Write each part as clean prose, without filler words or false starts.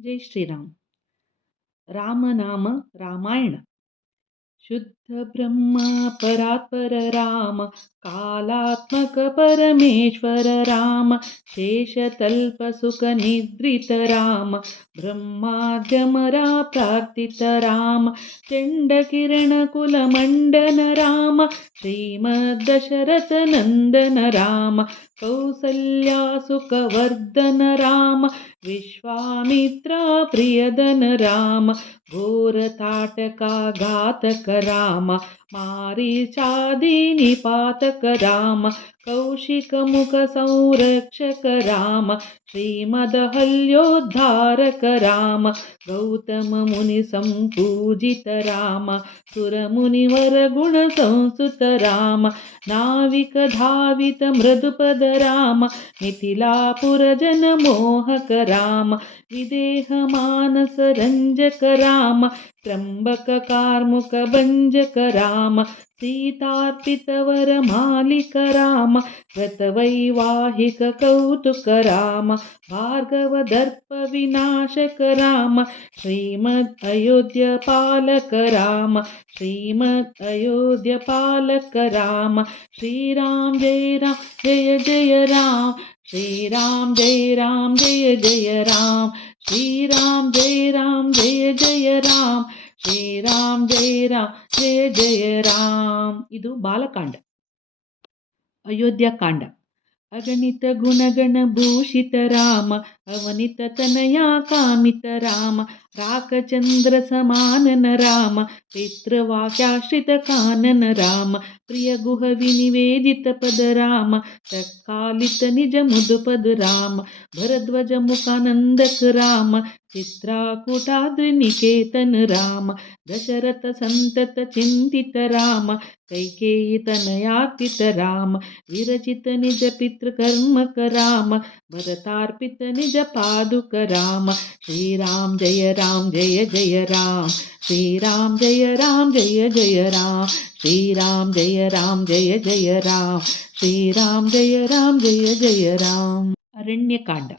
जय श्रीराम. रामनाम रामायण. शुद्ध ब्रह्मा परात्पर राम, कालात्मक परमेश्वर राम, शेषतल्प सुख निद्रित राम, ब्रह्माद्यमरा प्रार्थित राम, चंडकिरण कुल मंडन राम, श्रीमद्दशरथ नंदन राम, कौसल्या सुखवर्धन राम, विश्वामित्रा प्रियदन राम, घोरताटका घातक राम, मारीचादि निपातक राम, कौशिकमुख संरक्षक राम, श्रीमदहल्योद्धारक राम, गौतम मुनि संपूजित राम, सुरमुनिवर गुण संस्तुत राम, नाविक धावित मृदुपद राम, मिथिलापुर जन मोहक राम, विदेह मानस रंजक राम, त्र्यंबक कार्मुक भंजक राम, सीतार्पित वर मालिक राम, व्रतवैवाहिक कौतुक राम, भार्गव दर्प विनाशक राम, श्रीमद् अयोध्य पालक राम, श्रीमद् अयोध्य पालक राम, श्रीराम जय राम जय जय राम, श्रीराम जय राम जय जय राम, श्रीराम जय राम जय जय राम, ಶ್ರೀರಾಮ್ ಜಯ ರಾಮ್ ಜಯ ಜಯ ರಾಮ್. ಇದು ಬಾಲಕಾಂಡ. ಅಯೋಧ್ಯಕಾಂಡ. ಅಗಣಿತ ಗುಣಗಣ ಭೂಷಿತ ರಾಮ, ಅವನಿತ ತನಯ ಕಾಮಿತ ರಾಮ, ರಾಕಚಂದ್ರ ಸಮಾನನ ರಾಮ, ಪಿತೃವಾಕ್ಯಾಶ್ರಿತ ಕಾನನ ರಾಮ, ಪ್ರಿಯ ಗುಹ ವಿನಿವೇದಿತ ಪದ ರಾಮ, ತತ್ಕಾಲಿತ ನಿಜ ಮುದುಪದ ರಾಮ, ಭರದ್ವಜ ಮುಖಾನಂದಕ ರಾಮ, ಚಿತ್ರಾಕೂಟಾದ್ರಿ ನಿಕೇತನ ರಾಮ, ದಶರಥ ಸಂತತ ಚಿಂತಿತ ರಾಮ, ಕೈಕೇಯಿ ತನಯಾರ್ಪಿತ ರಾಮ, ವಿರಚಿತ ನಿಜ ಪಿತೃಕರ್ಮಕ ರಾಮ, ಭರತಾರ್ಪಿತ ನಿಜ ಪಾದುಕ ರಾಮ, ಶ್ರೀರಾಮ್ ಜಯ ರಾಮ್ ಜಯ ಜಯ ರಾಮ್, ಶ್ರೀರಾಮ್ ಜಯ ರಾಮ್ ಜಯ ಜಯ ರಾಮ್, ಶ್ರೀರಾಮ್ ಜಯ ರಾಮ್ ಜಯ ಜಯ ರಾಮ್, ಶ್ರೀರಾಮ್ ಜಯ ರಾಮ್ ಜಯ ಜಯ ರಾಮ್. ಅರಣ್ಯಕಾಂಡ.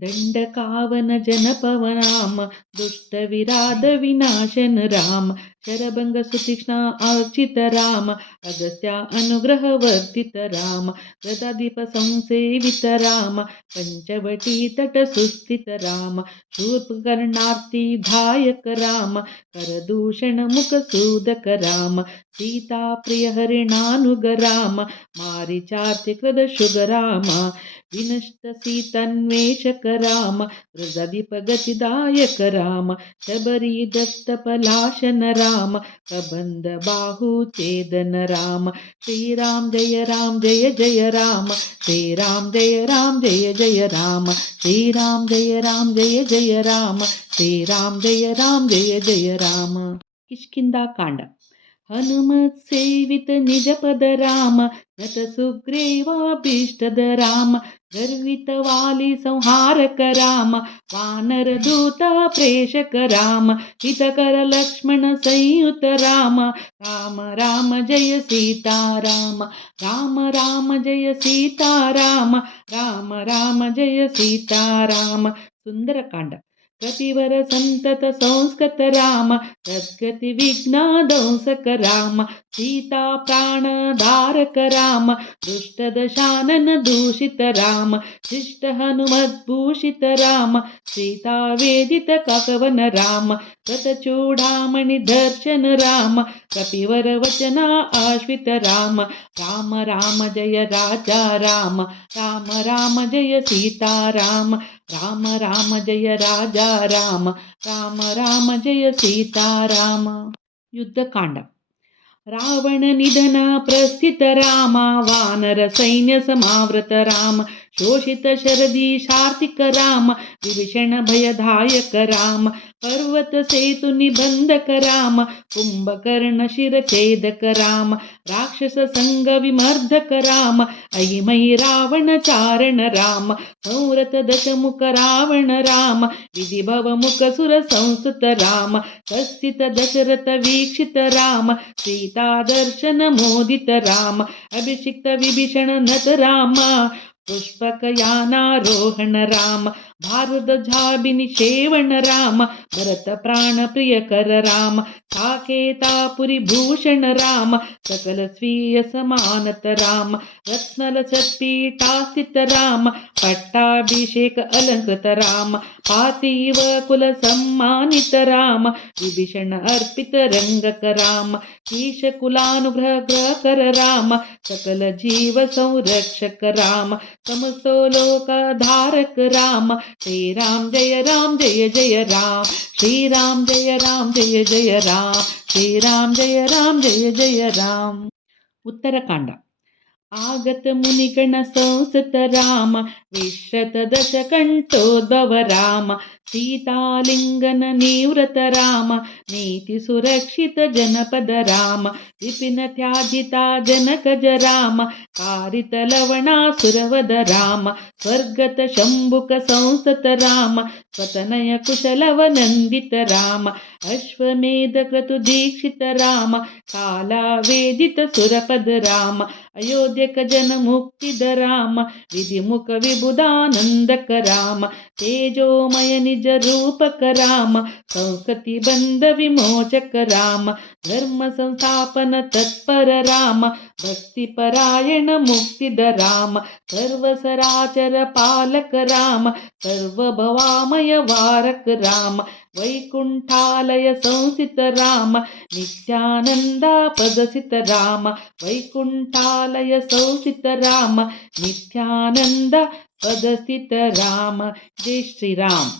ದಂಡಕಾವನ ಜನಪವನಾಮ, ದುಷ್ಟ ವಿರಾಧ ವಿನಾಶನ ರಾಮ, ಶರಭಂಗ ಸುತೀಕ್ಷ್ಣ ಅರ್ಚಿತ ರಾಮ, ಅಗಸ್ತ್ಯ ಅನುಗ್ರಹ ವರ್ಧಿತ ರಾಮ, ಗದಾದೀಪ ಸಂಸೇವಿತ ರಾಮ, ಪಂಚವಟಿ ತಟ ಸುಸ್ಥಿತ ರಾಮ, ಶೂರ್ಪಕರ್ಣಾರ್ತಿ ಧಾಯಕ ರಾಮ, ಕರದೂಷಣ ಮುಖ ಸೂದಕ ರಾಮ, ಸೀತಾ ಪ್ರಿಯ ಹರಿಣಾನುಗ ರಾಮ, ಮಾರಿಚಾರ್ತಿ ಕೃದ ಶುಗ ರಾಮ, ವಿನಷ್ಟ ಸೀತನ್ವೇಷಕ ರಾಮ, ಹೃದದೀಪ ಗತಿದಾಯಕ ರಾಮ, ಶಬರಿ ದತ್ತ ಪಲಾಶನ ರಾಮ, ಕಬಂಧ ಬಾಹು ಛೇದನ ರಾಮ, ಶ್ರೀರಾಮ್ ಜಯ ರಾಮ್ ಜಯ ಜಯ ರಾಮ, ಶ್ರೀರಾಮ್ ಜಯ ರಾಮ್ ಜಯ ಜಯ ರಾಮ, ಶ್ರೀರಾಮ್ ಜಯ ರಾಮ್ ಜಯ ಜಯ ರಾಮ, ಶ್ರೀರಾಮ್ ಜಯ ರಾಮ್ ಜಯ ಜಯ ರಾಮ. ಕಿಷ್ಕಿಂಧಾಕಾಂಡ. ಹನುಮತ್ ಸೇವಿತ ನಿಜ ಪದ ರಾಮ, ನಟ ಸುಗ್ರೀವಾಭೀಷ್ಟದ ರಾಮ, ಗರ್ವಿತ ವಾಲಿ ಸಂಹಾರಕ ರಾಮ, ವಾನರ ದೂತ ಪ್ರೇಷಕ ರಾಮ, ಹಿತಕರ ಲಕ್ಷ್ಮಣ ಸಂಯುತ ರಾಮ, ರಾಮ ರಾಮ ಜಯ ಸೀತಾರಾಮ, ರಾಮ ರಾಮ ಜಯ ಸೀತಾರಾಮ, ರಾಮ ರಾಮ ಜಯ ಸೀತಾರಾಮ. ಸುಂದರಕಾಂಡ. ಕಪಿವರ ಸಂತತ ಸಂಸ್ಕೃತ ರಾಮ, ಸದ್ಗತಿ ವಿಘ್ನ ದಂಸಕ ರಾಮ, ಸೀತಾ ಪ್ರಾಣಧಾರಕ ರಾಮ, ದುಷ್ಟ ದಶಾನನ ದೂಷಿತ ರಾಮ, ಶಿಷ್ಟ ಹನುಮದ್ಭೂಷಿತ ರಾಮ, ಸೀತಾ ವೇದಿತ ಕಕವನ ರಾಮ, ಕೃತ ಚೂಡಾಮಣಿ ದರ್ಶನ ರಾಮ, ಕಪಿವರ ವಚನ ಆಶ್ವಿತ ರಾಮ, ರಾಮ ರಾಮ ಜಯ ರಾಜ ರಾಮ, ರಾಮ ರಾಮ ಜಯ ಸೀತಾರಾಮ, ರಾಮ ರಾಮ ಜಯ ರಾಜ ರಾಮ, ರಾಮ ರಾಮ ಜಯ ಸೀತಾರಾಮ. ಯುದ್ಧಕಾಂಡ. ರಾವಣ ನಿಧನ ಪ್ರಸ್ಥಿತ ರಾಮ, ವಾನರ ಸೈನ್ಯ ಸಮಾವೃತ ರಾಮ, ಶೋಷಿತ ಶರದೀಶಾರ್ತಿಕ ರಾಮ, ವಿಭೀಷಣ ಭಯದಾಯಕ ರಾಮ, ಪರ್ವತ ಸೇತು ನಿಬಂಧಕ ರಾಮ, ಕುಂಭಕರ್ಣ ಶಿರಛೇದಕ ರಾಮ, ರಾಕ್ಷಸ ಸಂಘ ವಿಮರ್ಧಕ ರಾಮ, ಅಹಿಮೈ ರಾವಣ ಚಾರಣ ರಾಮ, ಸಂರತ ದಶಮುಖ ರಾವಣ ರಾಮ, ವಿಧಿಭವ ಮುಖ ಸುರ ಸಂಸ್ತುತ ರಾಮ, ಕಸ್ಸಿತ ದಶರಥ ವೀಕ್ಷಿತ ರಾಮ, ಸೀತಾ ದರ್ಶನ ಮೋದಿತ ರಾಮ, ಅಭಿಷಿಕ್ತ ವಿಭೀಷಣ ನತ ರಾಮ, ಪುಷ್ಪಕ ಯಾನಾರೋಹಣ ರಾಮ, ಭಾರತ ಝಾಬಿನಿ ಶೇವಣ ರಾಮ ಭರತ ಪ್ರಾಣ ಪ್ರಿಯಕರ ರಾಮ ಸಾಕೇತಾಪುರಿ ಭೂಷಣ ರಾಮ ಸಕಲ ಸ್ವೀಯ ಸಮಾನತ ರಾಮ ರತ್ನಲ ಸತ್ಪೀಠಾಸ್ಥಿತ ರಾಮ ಪಟ್ಟಾಭಿಷೇಕ ಅಲಂಕೃತ ರಾಮ ಪಾರ್ಥಿವ ಕುಲ ಸಮ್ಮಾನಿತ ರಾಮ ವಿಭೀಷಣ ಅರ್ಪಿತ ರಂಗಕ ರಾಮ ಈಶ ಕುಲಾನುಗ್ರಹ ಗ್ರಹಕರ ರಾಮ ಸಕಲ ಜೀವ ಸಂರಕ್ಷಕ ರಾಮ ಸಮಸ್ತ ಲೋಕ ಧಾರಕ ರಾಮ ಶ್ರೀರಾಮ್ ಜಯ ರಾಮ್ ಜಯ ಜಯ ರಾಮ್ ಶ್ರೀರಾಮ್ ಜಯ ರಾಮ್ ಜಯ ಜಯ ರಾಮ್ ಶ್ರೀರಾಮ್ ಜಯ ರಾಮ್ ಜಯ ಜಯ ರಾಮ್. ಉತ್ತರಕಾಂಡ. ಆಗತ ಮುನಿಗಣ ಸಂಸತ ರಾಮ ವಿಶ್ರತ ದಶ ಕಂಠೋದ್ಭವ ರಾಮ ಸೀತಾಲಿಂಗನ ನಿವೃತ ರಾಮ ನೀತಿ ಸುರಕ್ಷಿತ ಜನಪದ ರಾಮ ವಿಪಿನ ತ್ಯಾಜಿತ ಜನಕಜ ರಾಮ ಕಾರಿತ ಲವಣಾಸುರವದ ರಾಮ ಸ್ವರ್ಗತ ಶಂಭುಕ ಸಂಸತ ರಾಮ ಸ್ವತನಯ ಕುಶಲವ ನಂದಿತ ರಾಮ ಅಶ್ವಮೇಧ ಕ್ರತು ದೀಕ್ಷಿತ ರಾಮ ಕಾಲ ವೇದಿತ ಸುರಪದ ರಾಮ ಅಯೋಧ್ಯಕ ಜನ ಮುಕ್ತಿದ ರಾಮ ವಿಧಿಮುಖ ವಿಬುಧಾನಂದಕ ರಾಮ ತೇಜೋಮಯ ನಿಜ ರೂಪಕ ರಾಮ ಸಂಸ್ಕೃತಿ ಬಂಧ ವಿಮೋಚಕ ರಾಮ ಧರ್ಮ ಸಂಸ್ಥಾಪನ ತತ್ಪರ ರಾಮ ಭಕ್ತಿ ಪರಾಯಣ ಮುಕ್ತಿದ ರಾಮ ಸರ್ವಸರಾಚರ ಪಾಲಕ ರಾಮ ಸರ್ವಭವಾಮಯ ವಾರಕ ರಾಮ ವೈಕುಂಠಾಲಯ ಸಂಸ್ಥಿತ ರಾಮ ನಿತ್ಯಾನಂದ ಪದಸಿತ ರಾಮ ವೈಕುಂಠಾಲಯ ಸಂಸ್ಥಿತ ರಾಮ ನಿತ್ಯಾನಂದ ಪದಸ್ಥಿತ ರಾಮ. ಜೈ ಶ್ರೀರಾಮ್.